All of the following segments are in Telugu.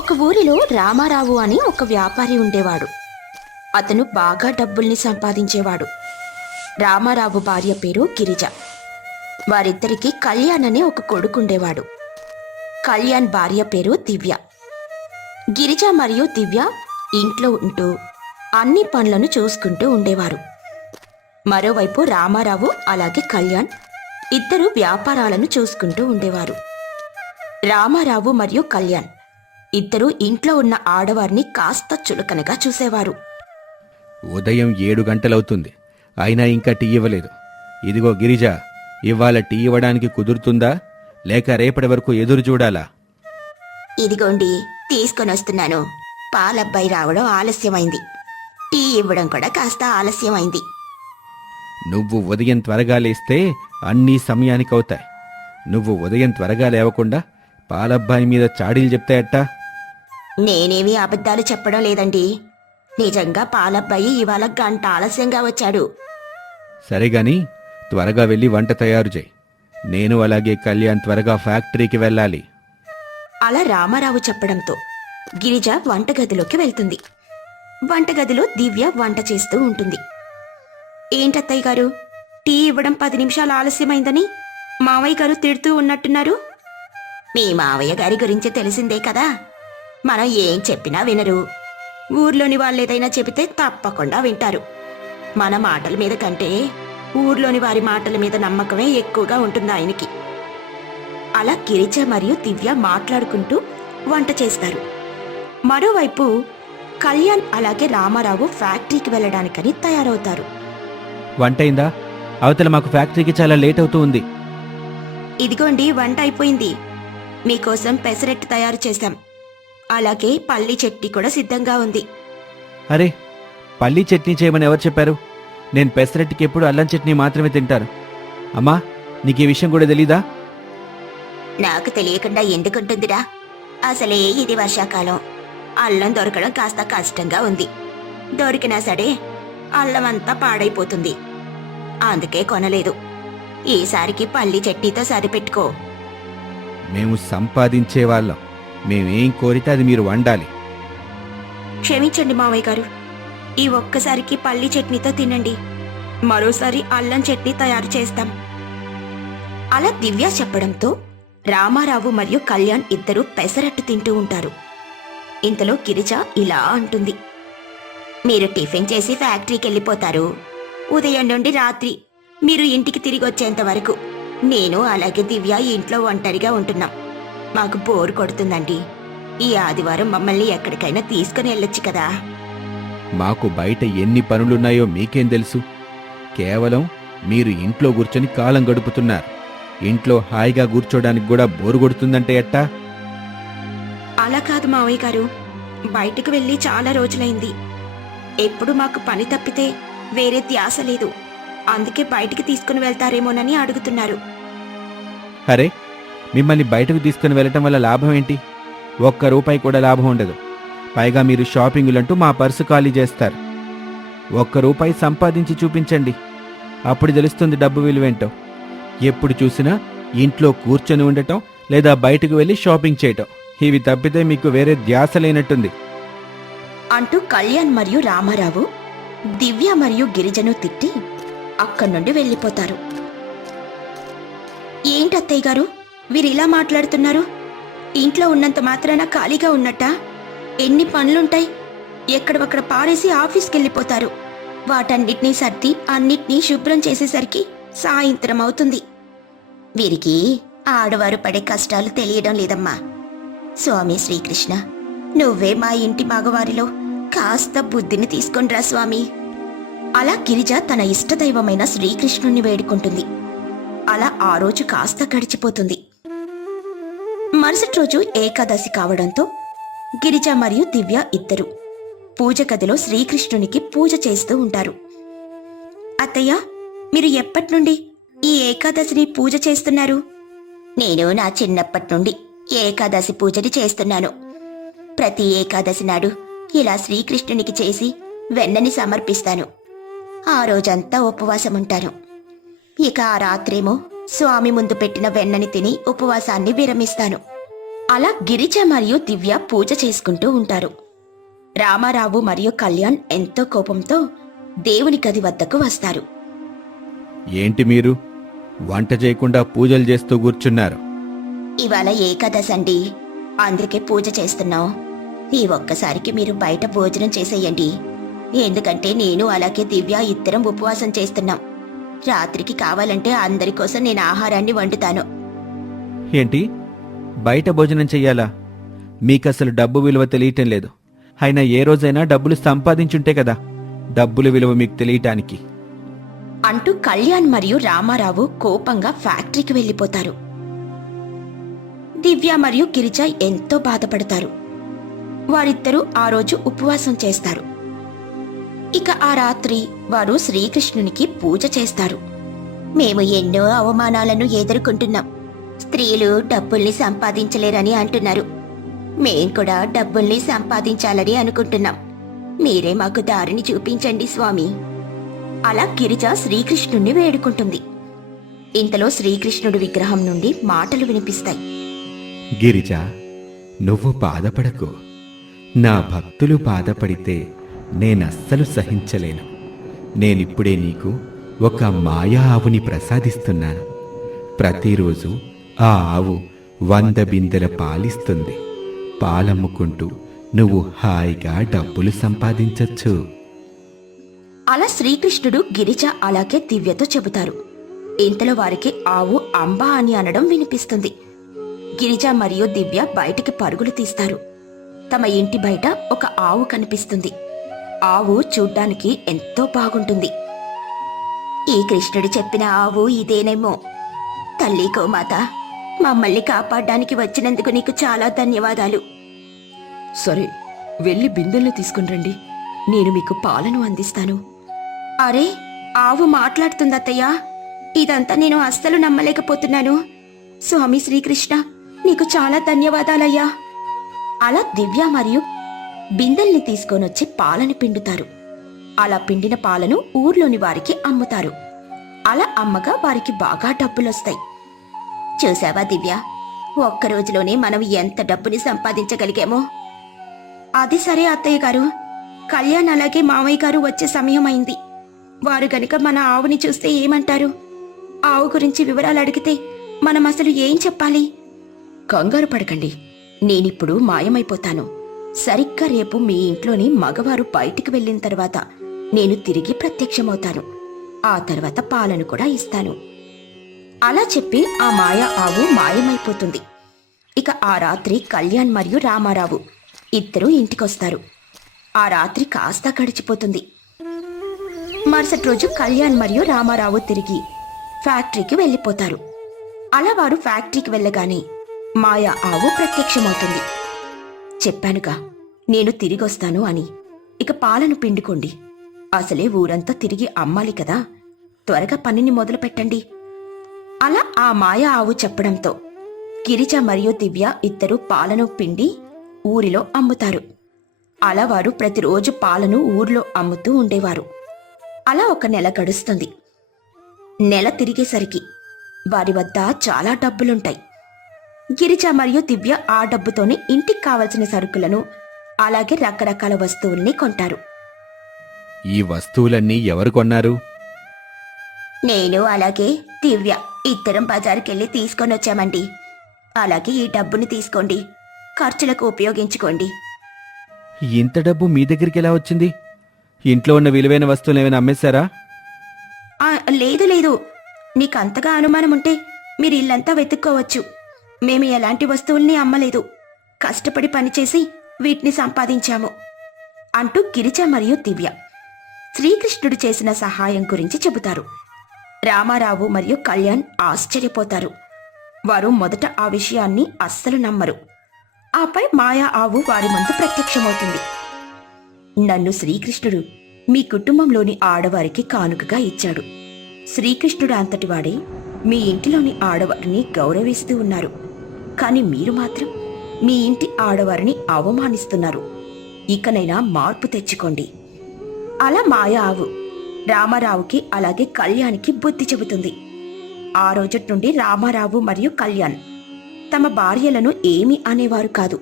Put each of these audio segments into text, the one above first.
ఒక ఊరిలో రామారావు అని ఒక వ్యాపారి ఉండేవాడు. అతను బాగా డబ్బుల్ని సంపాదించేవాడు. రామారావు భార్య పేరు గిరిజ. వారిద్దరికీ కళ్యాణ్ అనే ఒక కొడుకుండేవాడు. కళ్యాణ్ భార్య పేరు దివ్య. గిరిజ మరియు దివ్య ఇంట్లో ఉంటూ అన్ని పనులను చూసుకుంటూ ఉండేవారు. మరోవైపు రామారావు అలాగే కళ్యాణ్ ఇద్దరు వ్యాపారాలను చూసుకుంటూ ఉండేవారు. రామారావు మరియు కళ్యాణ్ ఇద్దరూ ఇంట్లో ఉన్న ఆడవారిని కాస్త చులకనగా చూసేవారు. ఉదయం 7 గంటలవుతుంది, అయినా ఇంకా టీ ఇవ్వలేదు. ఇదిగో గిరిజ, ఇవాళ టీ ఇవ్వడానికి కుదురుతుందా లేక రేపటి వరకు ఎదురు చూడాలా? ఇదిగోండి, తీసుకొనొస్తున్నాను. పాలబ్బాయి రావడం ఆలస్యమైంది. టీ ఇవ్వడం కూడా కాస్త ఆలస్యమైంది. నువ్వు ఉదయం త్వరగా లేస్తే అన్నీ సమయానికవుతాయి. నువ్వు ఉదయం త్వరగా లేవకుండా పాలబ్బాయి మీద చాడీలు చెప్తాయట్టా? నేనేమీ అబద్ధాలు చెప్పడం లేదండి. నిజంగా పాలబ్బాయి ఇవాళ గంట ఆలస్యంగా వచ్చాడు. సరేగాని త్వరగా వెళ్ళి వంట తయారు చేయి. నేను అలాగే కళ్యాణ్ త్వరగా ఫ్యాక్టరీకి వెళ్ళాలి. అలా రామారావు చెప్పడంతో గిరిజ వంటగదిలోకి వెళ్తుంది. వంటగదిలో దివ్య వంట చేస్తూ ఉంటుంది. ఏంటత్తయ్య గారు, టీ ఇవ్వడం 10 నిమిషాలు ఆలస్యమైందని మావయ్య గారు తిడుతూ ఉన్నట్టున్నారు. మీ మావయ్య గారి గురించి తెలిసిందే కదా, మనం ఏం చెప్పినా వినరు. ఊర్లోని వాళ్ళేదైనా చెబితే తప్పకుండా వింటారు. మన మాటల మీద కంటే ఊర్లోని వారి మాటల మీద నమ్మకమే ఎక్కువగా ఉంటుంది ఆయనకి. అలా గిరిజ మరియు దివ్య మాట్లాడుకుంటూ వంట చేస్తారు. మరోవైపు కళ్యాణ్ అలాగే రామారావు ఫ్యాక్టరీకి వెళ్ళడానికని తయారవుతారు. వంటైందా? అవతల మాకు ఫ్యాక్టరీకి చాలా లేట్ అవుతూ ఉంది. ఇదిగోండి, వంట అయిపోయింది. మీకోసం పెసరట్టు తయారు చేశాం. అలాగే పల్లి చట్నీ కూడా సిద్ధంగా ఉంది. అరే, పల్లీ చట్నీ చేయమని ఎవరు చెప్పారు? నేను పెసరట్టుకి ఎప్పుడు అల్లం చట్నీ మాత్రమే తింటాను. అమ్మా, నీకు ఈ విషయం కూడా తెలీదా? నాకు తెలియకుండా ఎందుకుంటుందిరా? అసలే ఇది వర్షాకాలం. అల్లం దొరకడం కాస్త కష్టంగా ఉంది. దొరికినా సరే అల్లం అంతా పాడైపోతుంది. అందుకే కొనలేదు. ఈసారికి పల్లి చట్నీతో సరిపెట్టుకో. మేము సంపాదించేవాళ్ళం. మేమేం కోరితే అది మీరు వండాలి. క్షమించండి మావయ్య గారు, ఈ ఒక్కసారికి పల్లి చట్నీతో తినండి. మరోసారి అల్లం చట్నీ తయారు చేస్తాం. అలా దివ్య చెప్పడంతో రామారావు మరియు కళ్యాణ్ ఇద్దరూ పెసరట్టు తింటూ ఉంటారు. ఇంతలో గిరిజ ఇలా అంటుంది. మీరు టిఫిన్ చేసి ఫ్యాక్టరీకి వెళ్ళిపోతారు. ఉదయం నుండి రాత్రి మీరు ఇంటికి తిరిగి వచ్చేంత వరకు నేను అలాగే దివ్య ఇంట్లో ఒంటరిగా ఉంటున్నాం. మాకు బోర్ కొడుతుందండి. ఈ ఆదివారం మమ్మల్ని ఎక్కడికైనా తీసుకుని వెళ్ళొచ్చు కదా. మాకు బయట ఎన్ని పనులున్నాయో మీకేం తెలుసు? కేవలం మీరు ఇంట్లో కూర్చొని కాలం గడుపుతున్నారు. ఇంట్లో హాయిగా కూర్చోడానికి కూడా బోరు కొడుతుందంటే ఎట్టా? అలా కాదు మావయ్య గారు, బయటకు వెళ్ళి చాలా రోజులైంది. ఎప్పుడు మాకు పని తప్పితే వేరే ధ్యాస లేదు. అందుకే బయటికి తీసుకుని వెళ్తారేమోనని అడుగుతున్నారు. అరే, మిమ్మల్ని బయటకు తీసుకుని వెళ్ళటం వల్ల లాభం ఏంటి? ₹1 కూడా లాభం ఉండదు. పైగా మీరు షాపింగులంటూ మా పర్సు ఖాళీ చేస్తారు. ₹1 సంపాదించి చూపించండి, అప్పుడు తెలుస్తుంది డబ్బు విలువేంటో. ఎప్పుడు చూసినా ఇంట్లో కూర్చొని ఉండటం లేదా బయటకు వెళ్ళి షాపింగ్ చేయటం, ఇవి తప్పితే మీకు వేరే ధ్యాస లేనట్టుంది అంటూ కళ్యాణ్ మరియు రామారావు దివ్య మరియు గిరిజను తిట్టి అక్కడి నుండి వెళ్ళిపోతారు. ఏంటత్తయ్య గారు, వీరిలా మాట్లాడుతున్నారు? ఇంట్లో ఉన్నంత మాత్రాన ఖాళీగా ఉన్నట్టా? ఎన్ని పనులుంటాయి? ఎక్కడొక్కడ పారేసి ఆఫీస్కి వెళ్ళిపోతారు. వాటన్నిటినీ సర్ది అన్నిటినీ శుభ్రం చేసేసరికి సాయంత్రం అవుతుంది. వీరికి ఆడవారు పడే కష్టాలు తెలియడం లేదమ్మా. స్వామి శ్రీకృష్ణ, నువ్వే మా ఇంటి మగవారిలో కాస్త బుద్ధిని తీసుకొనిరా స్వామి. అలా గిరిజ తన ఇష్టదైవమైన శ్రీకృష్ణుణ్ణి వేడుకుంటుంది. అలా ఆ రోజు కాస్త గడిచిపోతుంది. మరుసటి రోజు ఏకాదశి కావడంతో గిరిజ మరియు దివ్య ఇద్దరు పూజ గదిలో శ్రీకృష్ణునికి పూజ చేస్తూ ఉంటారు. అత్తయ్య, మీరు ఎప్పటి నుండి ఈ ఏకాదశిని పూజ చేస్తున్నారు? నేను నా చిన్నప్పటి నుండి ఏకాదశి పూజని చేస్తున్నాను. ప్రతి ఏకాదశి నాడు ఇలా శ్రీకృష్ణునికి చేసి వెన్నని సమర్పిస్తాను. ఆ రోజంతా ఉపవాసం ఉంటాను. ఇక ఆ రాత్రేమో స్వామి ముందు పెట్టిన వెన్నని తిని ఉపవాసాన్ని విరమిస్తాను. అలా గిరిజ మరియు దివ్య పూజ చేసుకుంటూ ఉంటారు. రామారావు మరియు కళ్యాణ్ ఎంతో కోపంతో దేవుని గది వద్దకు వస్తారు. ఏంటి మీరు వంట చేయకుండా పూజలు చేస్తూ కూర్చున్నారు? ఇవాళ ఏకాదశండి, అందుకే పూజ చేస్తున్నాం. ఈ ఒక్కసారికి మీరు బయట భోజనం చేసేయండి. ఎందుకంటే నేను అలాగే దివ్య ఇద్దరం ఉపవాసం చేస్తున్నాం. రాత్రికి కావాలంటే అందరి కోసం నేను ఆహారాన్ని వండుతాను. ఏంటి బయట భోజనం చెయ్యాలా? మీకసలు డబ్బు విలువ తెలియటం లేదు. అయినా ఏ రోజైనా డబ్బులు సంపాదించుంటే కదా డబ్బుల విలువ మీకు తెలియటానికి. అంటూ కళ్యాణ్ మరియు రామారావు కోపంగా ఫ్యాక్టరీకి వెళ్ళిపోతారు. దివ్య మరియు గిరిజ ఎంతో బాధపడతారు. వారిద్దరూ ఆ రోజు ఉపవాసం చేస్తారు. ఇక ఆ రాత్రి వారు శ్రీకృష్ణునికి పూజ చేస్తారు. మేము ఎన్నో అవమానాలను ఎదుర్కొంటున్నాం. స్త్రీలు డబ్బుల్ని సంపాదించలేరని అంటున్నారు. మేం కూడా డబ్బుల్ని సంపాదించాలని అనుకుంటున్నాం. మీరే మాకు దారిని చూపించండి స్వామి. అలా గిరిజ శ్రీకృష్ణుణ్ణి వేడుకుంటుంది. ఇంతలో శ్రీకృష్ణుడి విగ్రహం నుండి మాటలు వినిపిస్తాయి. గిరిజ, నువ్వు బాధపడకు. నా భక్తులు బాధపడితే నేనస్సలు సహించలేను. నేనిప్పుడే నీకు ఒక మాయా ఆవుని ప్రసాదిస్తున్నాను. ప్రతిరోజు ఆ ఆవు 100 బిందెల పాలిస్తుంది. పాలమ్ముకుంటూ నువ్వు హాయిగా డబ్బులు సంపాదించొచ్చు. అలా శ్రీకృష్ణుడు, గిరిజ అలాగే దివ్యతో చెబుతారు. ఇంతలో వారికి ఆవు అంబా అని అనడం వినిపిస్తుంది. గిరిజ మరియు దివ్య బయటికి పరుగులు తీస్తారు. తమ ఇంటి బయట ఒక ఆవు కనిపిస్తుంది. ఆవు చూడ్డానికి ఎంతో బాగుంటుంది. ఈ కృష్ణుడు చెప్పిన ఆవు ఇదేనేమో. తల్లి గోమాత, మమ్మల్ని కాపాడడానికి వచ్చినందుకు నీకు చాలా ధన్యవాదాలు. సరే, వెళ్ళి బిందెల్ని తీసుకుని నేను మీకు పాలను అందిస్తాను. అరే, ఆవు మాట్లాడుతుందత్తయ్యా. ఇదంతా నేను అస్సలు నమ్మలేకపోతున్నాను. స్వామి శ్రీకృష్ణ, నీకు చాలా ధన్యవాదాలయ్యా. అలా దివ్య మరియు బిందెల్ని తీసుకొనొచ్చి పాలను పిండుతారు. అలా పిండిన పాలను ఊర్లోని వారికి అమ్ముతారు. అలా అమ్మగా వారికి బాగా డబ్బులొస్తాయి. చూసావా దివ్య, ఒక్కరోజులోనే మనం ఎంత డబ్బుని సంపాదించగలిగామో. అది సరే అత్తయ్య గారు, కళ్యాణ్ అలాగే మామయ్య గారు వచ్చే సమయం అయింది. వారు గనుక మన ఆవుని చూస్తే ఏమంటారు? ఆవు గురించి వివరాలు అడిగితే మనం అసలు ఏం చెప్పాలి? కంగారు పడకండి, నేనిప్పుడు మాయమైపోతాను. సరిగ్గా రేపు మీ ఇంట్లోని మగవారు బయటికి వెళ్ళిన తర్వాత నేను తిరిగి ప్రత్యక్షమవుతాను. ఆ తర్వాత పాలను కూడా ఇస్తాను. అలా చెప్పి ఆ మాయ ఆవు మాయమైపోతుంది. ఇక ఆ రాత్రి కళ్యాణ్ మరియు రామారావు ఇద్దరూ ఇంటికొస్తారు. ఆ రాత్రి కాస్త గడిచిపోతుంది. మరుసటి రోజు కళ్యాణ్ మరియు రామారావు తిరిగి ఫ్యాక్టరీకి వెళ్ళిపోతారు. అలా వారు ఫ్యాక్టరీకి వెళ్ళగానే మాయా ఆవు ప్రత్యక్షమవుతుంది. చెప్పానుగా నేను తిరిగొస్తాను అని. ఇక పాలను పిండుకోండి. అసలే ఊరంతా తిరిగి అమ్మాలి కదా, త్వరగా పనిని మొదలు పెట్టండి. అలా ఆ మాయా ఆవు చెప్పడంతో గిరిజ మరియు దివ్య ఇద్దరు పాలను పిండి ఊరిలో అమ్ముతారు. అలా వారు ప్రతిరోజు పాలను ఊర్లో అమ్ముతూ ఉండేవారు. అలా ఒక నెల గడుస్తుంది. నెల తిరిగేసరికి వారి వద్ద చాలా డబ్బులుంటాయి. గిరిజ మరియు దివ్య ఆ డబ్బుతోనే ఇంటికి కావలసిన సరుకులను అలాగే రకరకాల వస్తువుల్ని కొంటారు. ఈ వస్తువులన్నీ ఎవరు కొన్నారు? నేను అలాగే దివ్య ఇద్దరం బజారుకెళ్ళి తీసుకొని వచ్చామండి. అలాగే ఈ డబ్బుని తీసుకోండి, ఖర్చులకు ఉపయోగించుకోండి. ఇంత డబ్బు మీ దగ్గరికి ఎలా వచ్చింది? ఇంట్లో ఉన్న విలువైన వస్తువులు ఏమైనా అమ్మేశారా? లేదు లేదు, నీకంతగా అనుమానం ఉంటే మీరు ఇల్లంతా వెతుక్కోవచ్చు. మేము ఎలాంటి వస్తువుల్ని అమ్మలేదు, కష్టపడి పనిచేసి వీటిని సంపాదించాము అంటూ గిరిజ మరియు దివ్య శ్రీకృష్ణుడు చేసిన సహాయం గురించి చెబుతారు. రామారావు మరియు కళ్యాణ్ ఆశ్చర్యపోతారు. వారు మొదట ఆ విషయాన్ని అస్సలు నమ్మరు. ఆపై మాయా ఆవు వారి ముందు ప్రత్యక్షమవుతుంది. నన్ను శ్రీకృష్ణుడు మీ కుటుంబంలోని ఆడవారికి కానుకగా ఇచ్చాడు. శ్రీకృష్ణుడు అంతటివాడే మీ ఇంటిలోని ఆడవారిని గౌరవిస్తూ ఉన్నారు. కాని మీరు మాత్రం మీ ఇంటి ఆడవారిని అవమానిస్తున్నారు. ఇకనైనా మార్పు తెచ్చుకోండి. అలా మాయా ఆవు రామారావుకి అలాగే కళ్యాణ్కి బుద్ధి చెబుతుంది. ఆ రోజటి నుండి రామారావు మరియు కళ్యాణ్ తమ భార్యలను ఏమీ అనేవారు కాదు.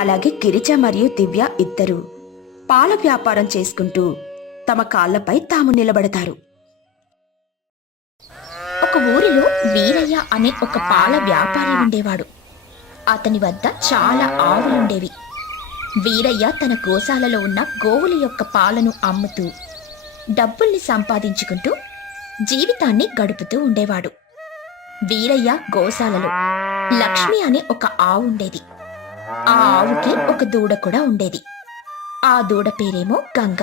అలాగే గిరిజ మరియు దివ్య ఇద్దరూ పాల వ్యాపారం చేసుకుంటూ తమ కాళ్లపై తాము నిలబడతారు. ఒక ఊరిలో వీరయ్య అనే ఒక పాల వ్యాపారి ఉండేవాడు. అతని వద్ద చాలా ఆవులుండేవి. వీరయ్య తన గోశాలలో ఉన్న గోవుల యొక్క పాలను అమ్ముతూ డబ్బుల్ని సంపాదించుకుంటూ జీవితాన్ని గడుపుతూ ఉండేవాడు. వీరయ్య గోశాలలో లక్ష్మి అనే ఒక ఆవు ఉండేది. ఆ ఆవుకి ఒక దూడ కూడా ఉండేది. ఆ దూడ పేరేమో గంగ.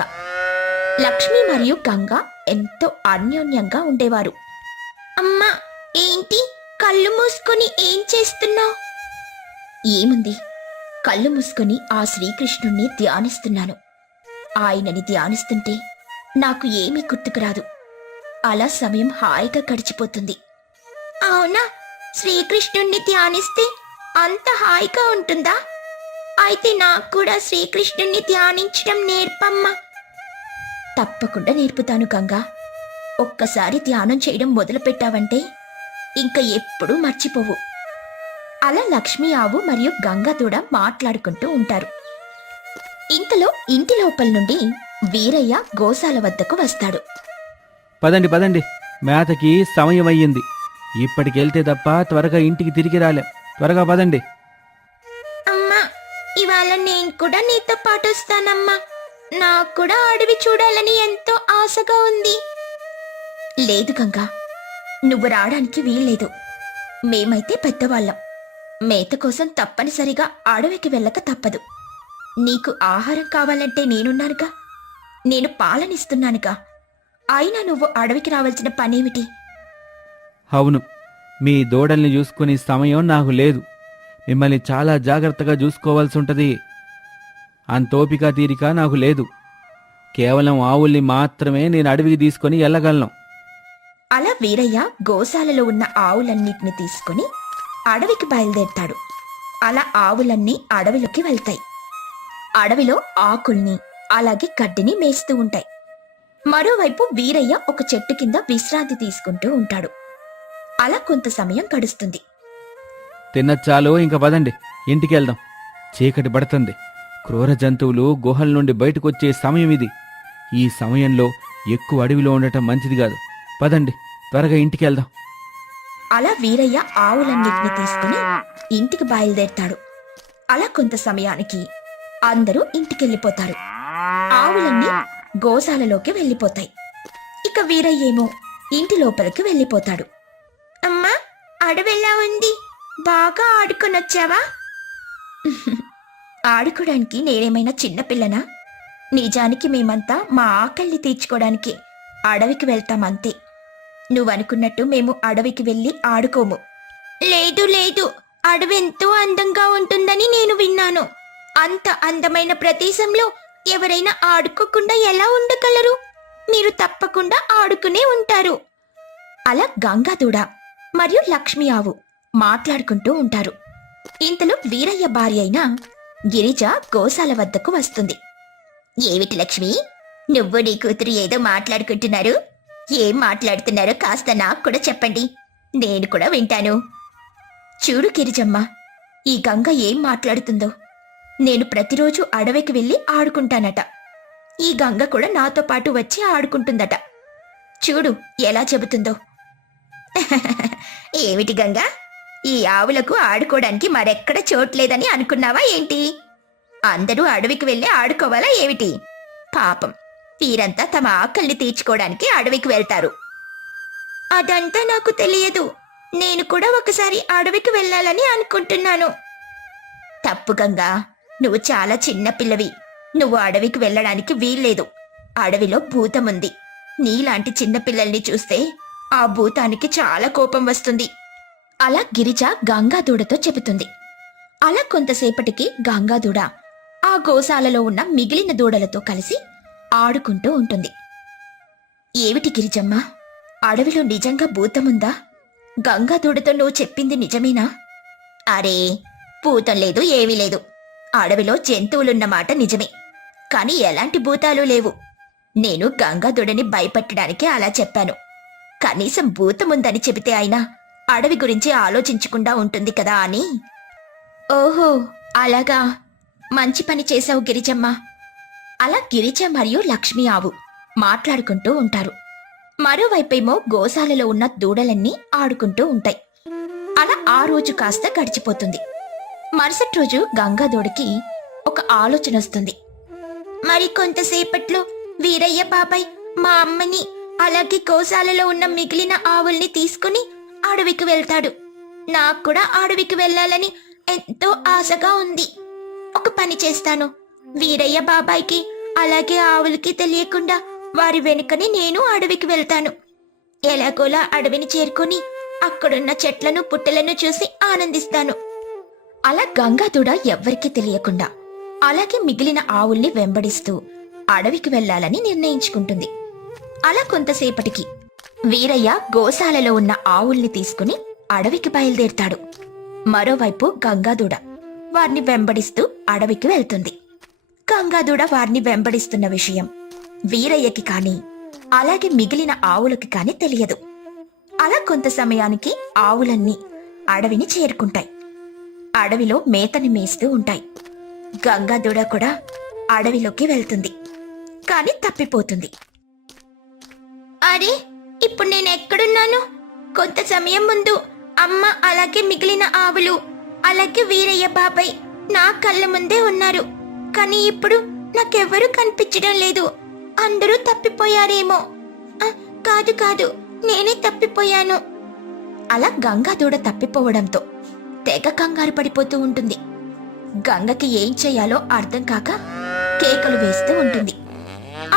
లక్ష్మి మరియు గంగ ఎంతో అన్యోన్యంగా ఉండేవారు. అమ్మా, ఏంటి కళ్ళు మూసుకొని ఏం చేస్తున్నావు? ఏముంది, కళ్ళు మూసుకొని ఆ శ్రీకృష్ణుణ్ణి ధ్యానిస్తున్నాను. ఆయనని ధ్యానిస్తుంటే నాకు ఏమీ గుర్తుకురాదు. అలా సమయం హాయిగా గడిచిపోతుంది. అవునా, శ్రీకృష్ణుణ్ణి ధ్యానిస్తే అంత హాయిగా ఉంటుందా? అయితే నాకు కూడా శ్రీకృష్ణుణ్ణి ధ్యానించడం నేర్పమ్మా. తప్పకుండా నేర్పుతాను గంగా. ఒక్కసారి ధ్యానం చేయడం మొదలుపెట్టావంటే ఇంకా ఎప్పుడూ మర్చిపోవు. అలా లక్ష్మీ ఆవు మరియు గంగా దూడ మాట్లాడుకుంటూ ఉంటారు. ఇంతలో ఇంటి లోపల నుండి వీరయ్య గోశాల వద్దకు వస్తాడు. పదండి పదండి, మేతకి సమయం అయ్యింది. ఇప్పటికెళ్తే తప్ప త్వరగా ఇంటికి తిరిగి రాలేం. త్వరగా పదండి. అమ్మా, ఇవాళ నేను కూడా నీతో పాటు వస్తానమ్మా. నాకు కూడా అడవి చూడాలని ఎంతో ఆశగా ఉంది. లేదు గంగా, నువ్వు రావడానికి వీల్లేదు. మేమైతే పెద్దవాళ్ళం. మేత కోసం తప్పనిసరిగా అడవికి వెళ్ళక తప్పదు. నీకు ఆహారం కావాలంటే నేనున్నానుగా, నేను పాలనిస్తున్నానుగా. అయినా నువ్వు అడవికి రావాల్సిన పనేమిటి? అవును, మీ దూడల్ని చూసుకునే సమయం నాకు లేదు. మిమ్మల్ని చాలా జాగ్రత్తగా చూసుకోవాల్సి ఉంటుంది. అంతోపిక తీరిక నాకు లేదు. కేవలం ఆవుల్ని మాత్రమే నేను అడవికి తీసుకొని వెళ్ళగలను. అలా వీరయ్య గోశాలలో ఉన్న ఆవులన్నిటిని తీసుకుని అడవికి బయలుదేరతాడు. అలా ఆవులన్నీ అడవిలోకి వెళ్తాయి. అడవిలో ఆకుల్ని అలాగే గడ్డిని మేస్తూ ఉంటాయి. మరోవైపు వీరయ్య ఒక చెట్టు కింద విశ్రాంతి తీసుకుంటూ ఉంటాడు. అలా కొంత సమయం గడుస్తుంది. తిన్నచ్చాలు, ఇంక పదండి, ఇంటికి వెళ్దాం. చీకటి పడుతుంది. క్రూర జంతువులు గుహల నుండి బయటకొచ్చే సమయం ఇది. ఈ సమయంలో ఎక్కువ అడవిలో ఉండటం మంచిది కాదు. పదండి, త్వరగా ఇంటికి వెళ్దాం. అలా వీరయ్య ఆవులన్నిటిని తీసుకుని ఇంటికి బయలుదేరతాడు. అలా కొంత సమయానికి అందరూ ఇంటికెళ్ళిపోతారు. ఆవులన్నీ గోశాలలోకి వెళ్ళిపోతాయి. ఇక వీరయ్యేమో ఇంటి లోపలికి వెళ్ళిపోతాడు. అమ్మా, అడవెలా ఉంది? బాగా ఆడుకొనొచ్చావా? ఆడుకోవడానికి నేనేమైనా చిన్నపిల్లనా? నిజానికి మేమంతా మా ఆకలిని తీర్చుకోవడానికి అడవికి వెళ్తామంతే. నువ్వనుకున్నట్టు మేము అడవికి వెళ్ళి ఆడుకోము. లేదు లేదు, అడవి ఎంతో అందంగా ఉంటుందని నేను విన్నాను. అంత అందమైన ప్రదేశంలో ఎవరైనా ఆడుకోకుండా ఎలా ఉండగలరు? మీరు తప్పకుండా ఆడుకునే ఉంటారు. అలా గంగాదూడ మరియు లక్ష్మీ ఆవు మాట్లాడుకుంటూ ఉంటారు. ఇంతలో వీరయ్య భార్య అయిన గిరిజ గోశాల వద్దకు వస్తుంది. ఏమిటి లక్ష్మి, నువ్వు నీ కూతురు ఏదో మాట్లాడుకుంటున్నారు? ఏం మాట్లాడుతున్నారో కాస్త నాకు కూడా చెప్పండి, నేను కూడా వింటాను. చూడు గిరిజమ్మ, ఈ గంగ ఏం మాట్లాడుతుందో. నేను ప్రతిరోజు అడవికి వెళ్ళి ఆడుకుంటానట. ఈ గంగ కూడా నాతో పాటు వచ్చి ఆడుకుంటుందట. చూడు ఎలా చెబుతుందో. ఏమిటి గంగా, ఈ ఆవులకు ఆడుకోవడానికి మరెక్కడ చోట్లేదని అనుకున్నావా ఏంటి? అందరూ అడవికి వెళ్ళి ఆడుకోవాలా ఏమిటి? పాపం, వీరంతా తమ ఆకలిని తీర్చుకోవడానికి అడవికి వెళ్తారు. అదంతా నాకు తెలియదు. నేను కూడా ఒకసారి అడవికి వెళ్ళాలని అనుకుంటున్నాను. తప్పు గంగా, నువ్వు చాలా చిన్న పిల్లవి. నువ్వు అడవికి వెళ్ళడానికి వీల్లేదు. అడవిలో భూతం ఉంది. నీలాంటి చిన్నపిల్లల్ని చూస్తే ఆ భూతానికి చాలా కోపం వస్తుంది. అలా గిరిజ గంగాదూడతో చెబుతుంది. అలా కొంతసేపటికి గంగాదూడ ఆ గోశాలలో ఉన్న మిగిలిన దూడలతో కలిసి ఆడుకుంటూ ఉంటుంది. ఏమిటి గిరిజమ్మ, అడవిలో నిజంగా భూతముందా? గంగాదూడతో నువ్వు చెప్పింది నిజమేనా? అరే, భూతం లేదు, ఏమీ లేదు. అడవిలో జంతువులున్నమాట నిజమే, కాని ఎలాంటి భూతాలు లేవు. నేను గంగాదూడని భయపెట్టడానికి అలా చెప్పాను. కనీసం భూతముందని చెబితే అయినా అడవి గురించి ఆలోచించకుండా ఉంటుంది కదా అని. ఓహో, అలాగా. మంచి పని చేశావు గిరిజమ్మ. అలా గిరిజ మరియు లక్ష్మి ఆవు మాట్లాడుకుంటూ ఉంటారు. మరోవైపేమో గోశాలలో ఉన్న దూడలన్నీ ఆడుకుంటూ ఉంటాయి. అలా ఆ రోజు కాస్త గడిచిపోతుంది. మరుసటి రోజు గంగాదూడకి ఒక ఆలోచన వస్తుంది. మరి కొంతసేపట్లో వీరయ్య బాబాయ్ మా అమ్మని అలాగే గోశాలలో ఉన్న మిగిలిన ఆవుల్ని తీసుకుని అడవికి వెళ్తాడు. నాకు కూడా అడవికి వెళ్ళాలని ఎంతో ఆశగా ఉంది. ఒక పని చేస్తాను. వీరయ్య బాబాయ్కి అలాగే ఆవులకి తెలియకుండా వారి వెనుకని నేను అడవికి వెళ్తాను. ఎలాగోలా అడవిని చేరుకొని అక్కడున్న చెట్లను పుట్టలను చూసి ఆనందిస్తాను. అలా గంగాదూడ ఎవ్వరికీ తెలియకుండా అలాగే మిగిలిన ఆవుల్ని వెంబడిస్తూ అడవికి వెళ్లాలని నిర్ణయించుకుంటుంది. అలా కొంతసేపటికి వీరయ్య గోశాలలో ఉన్న ఆవుల్ని తీసుకుని అడవికి బయలుదేరుతాడు. మరోవైపు గంగాదూడ వారిని వెంబడిస్తూ అడవికి వెళ్తుంది. గంగాదూడ వారిని వెంబడిస్తున్న విషయం వీరయ్యకి కాని అలాగే మిగిలిన ఆవులకి కాని తెలియదు. అలా కొంత సమయానికి ఆవులన్నీ అడవిని చేరుకుంటాయి. అడవిలో మేతని మేస్తూ ఉంటాయి. గంగాదూడ కూడా అడవిలోకి వెళ్తుంది, కాని తప్పిపోతుంది. అరే, ఇప్పుడు నేను ఎక్కడున్నాను? కొంత సమయం ముందు అమ్మ అలాగే మిగిలిన ఆవులు అలాగే వీరయ్య బాబాయ్ నా కళ్ళ ముందే ఉన్నారు. కానీ ఇప్పుడు నాకెవ్వరూ కనిపించడం లేదు. అందరూ తప్పిపోయారేమో. కాదు కాదు, నేనే తప్పిపోయాను. అలా గంగాదూడ తప్పిపోవడంతో తెగ కంగారు పడిపోతూ ఉంటుంది. గంగకి ఏం చేయాలో అర్థం కాక కేకలు వేస్తూ ఉంటుంది.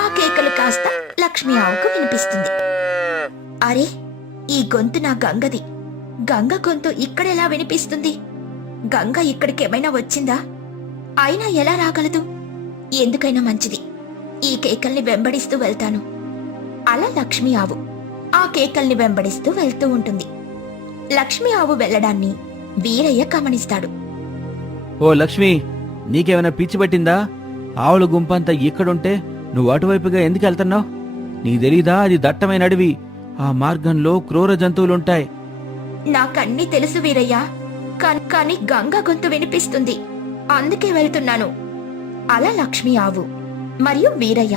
ఆ కేకలు కాస్త లక్ష్మి ఆవుకు వినిపిస్తుంది. అరే, ఈ గొంతు నా గంగది. గంగ గొంతు ఇక్కడెలా వినిపిస్తుంది? గంగ ఇక్కడికేమైనా వచ్చిందా? అయినా ఎలా రాగలదు? ఎందుకైనా మంచిది, ఈ కేకల్ని వెంబడిస్తూ వెళ్తాను. అలా లక్ష్మి ఆవు ఆ కేకల్ని వెంబడిస్తూ వెళ్తూ ఉంటుంది. లక్ష్మి ఆవు వెళ్లడాన్ని వీరయ్య గమనిస్తాడు. ఓ లక్ష్మి, నీకేమైనా పిచ్చి పట్టిందా? ఆవుల గుంపంతా ఇక్కడుంటే నువ్వు అటువైపుగా ఎందుకు వెళ్తున్నావు? నీకు తెలీదా అది దట్టమైన అడవి? ఆ మార్గంలో క్రూర జంతువులుంటాయి. నాకన్నీ తెలుసు వీరయ్య, కానీ గంగ గొంతు వినిపిస్తుంది, అందుకే వెళ్తున్నాను. అలా లక్ష్మి ఆవు మరియు వీరయ్య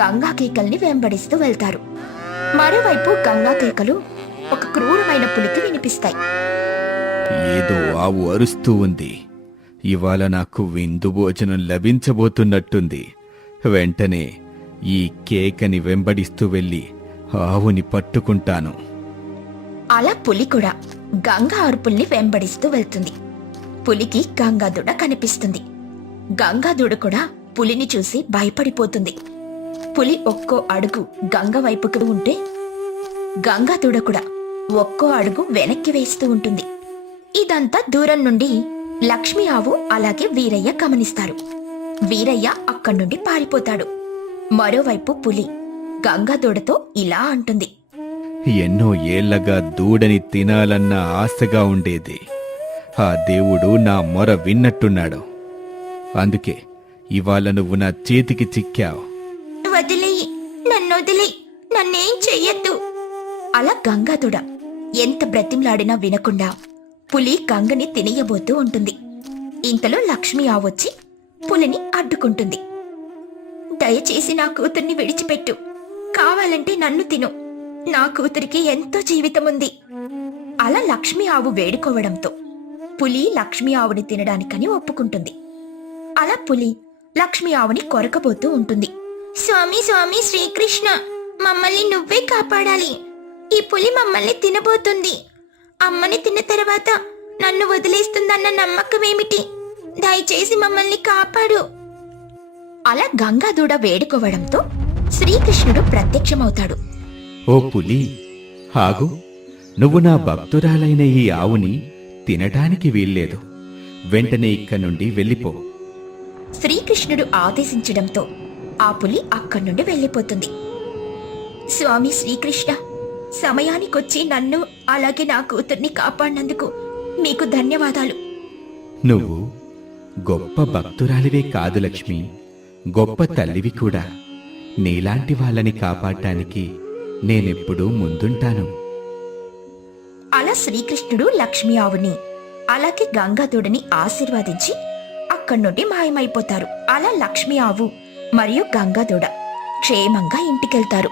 గంగా కేకల్ని వెంబడిస్తూ వెళ్తారు. మరోవైపు గంగా కేకలు ఒక క్రూరమైన పులికి వినిపిస్తాయి. ఏదో ఆవు అరుస్తూ ఉంది. ఇవాళ నాకు విందు భోజనం లభించబోతున్నట్టుంది. వెంటనే ఈ కేకని వెంబడిస్తూ వెళ్ళి ఆవుని పట్టుకుంటాను. అలా పులి కూడా గంగా అరుపుల్ని వెంబడిస్తూ వెళ్తుంది. పులికి గంగాదూడ కనిపిస్తుంది. గంగాదూడ కూడా పులిని చూసి భయపడిపోతుంది. పులి ఒక్కో అడుగు గంగ వైపుకు ఉంటే గంగాదూడ కూడా ఒక్కో అడుగు వెనక్కి వేస్తూ ఉంటుంది. ఇదంతా దూరం నుండి లక్ష్మి ఆవు అలాగే వీరయ్య గమనిస్తారు. వీరయ్య అక్కడి నుండి పారిపోతాడు. మరోవైపు పులి గంగాదూడతో ఇలా అంటుంది. ఎన్నో ఏళ్లగా దూడని తినాలన్న ఆశగా ఉండేది. ఆ దేవుడు నా మొర విన్నట్టున్నాడు. అందుకే ఇవాళ నువ్వు నా చేతికి చిక్కావు. వదిలేయి, నన్నొదిలేయి, నన్నేం చెయ్యొద్దు. అలా గంగాదూడ ఎంత బ్రతిమలాడినా వినకుండా పులి గంగని తినేయబోతూ ఉంటుంది. ఇంతలో లక్ష్మి ఆవొచ్చి పులిని అడ్డుకుంటుంది. దయచేసి నా కూతుర్ని విడిచిపెట్టు. కావాలంటే నన్ను తిను. నా కూతురికి ఎంతో జీవితముంది. అలా లక్ష్మి ఆవు వేడుకోవడంతో పులి లక్ష్మి ఆవుని తినడానికని ఒప్పుకుంటుంది. అలా పులి లక్ష్మి ఆవుని కొరకబోతూ ఉంటుంది. స్వామి స్వామి శ్రీకృష్ణ, మమ్మల్ని నువ్వే కాపాడాలి. ఈ పులి మమ్మల్ని తినబోతుంది. అమ్మని తిన్న తర్వాత నన్ను వదిలేస్తుందన్న నమ్మకమేమిటి? దయచేసి మమ్మల్ని కాపాడు. అలా గంగాదూడ వేడుకోవడంతో శ్రీకృష్ణుడు ప్రత్యక్షమవుతాడు. ఓ పులి, ఆగు. నువ్వు నా భక్తురాలైన ఈ ఆవుని తినటానికి వీల్లేదు. వెంటనే ఇక్కడి నుండి వెళ్ళిపో. శ్రీకృష్ణుడు ఆదేశించడంతో ఆ పులి అక్కడి నుండి వెళ్ళిపోతుంది. స్వామి శ్రీకృష్ణ, సమయానికొచ్చి నన్ను అలాగే నా కూతుర్ని కాపాడినందుకు మీకు ధన్యవాదాలు. నువ్వు గొప్ప భక్తురాలివే కాదు లక్ష్మి, గొప్ప తల్లివి కూడా. నీలాంటి వాళ్ళని కాపాడటానికి నేనెప్పుడూ ముందుంటాను. అలా శ్రీకృష్ణుడు లక్ష్మీ ఆవుని అలాగే గంగాదూడని ఆశీర్వదించి అక్కడి నుండి మాయమైపోతారు. అలా లక్ష్మీ ఆవు మరియు గంగాదూడ క్షేమంగా ఇంటికెళ్తారు.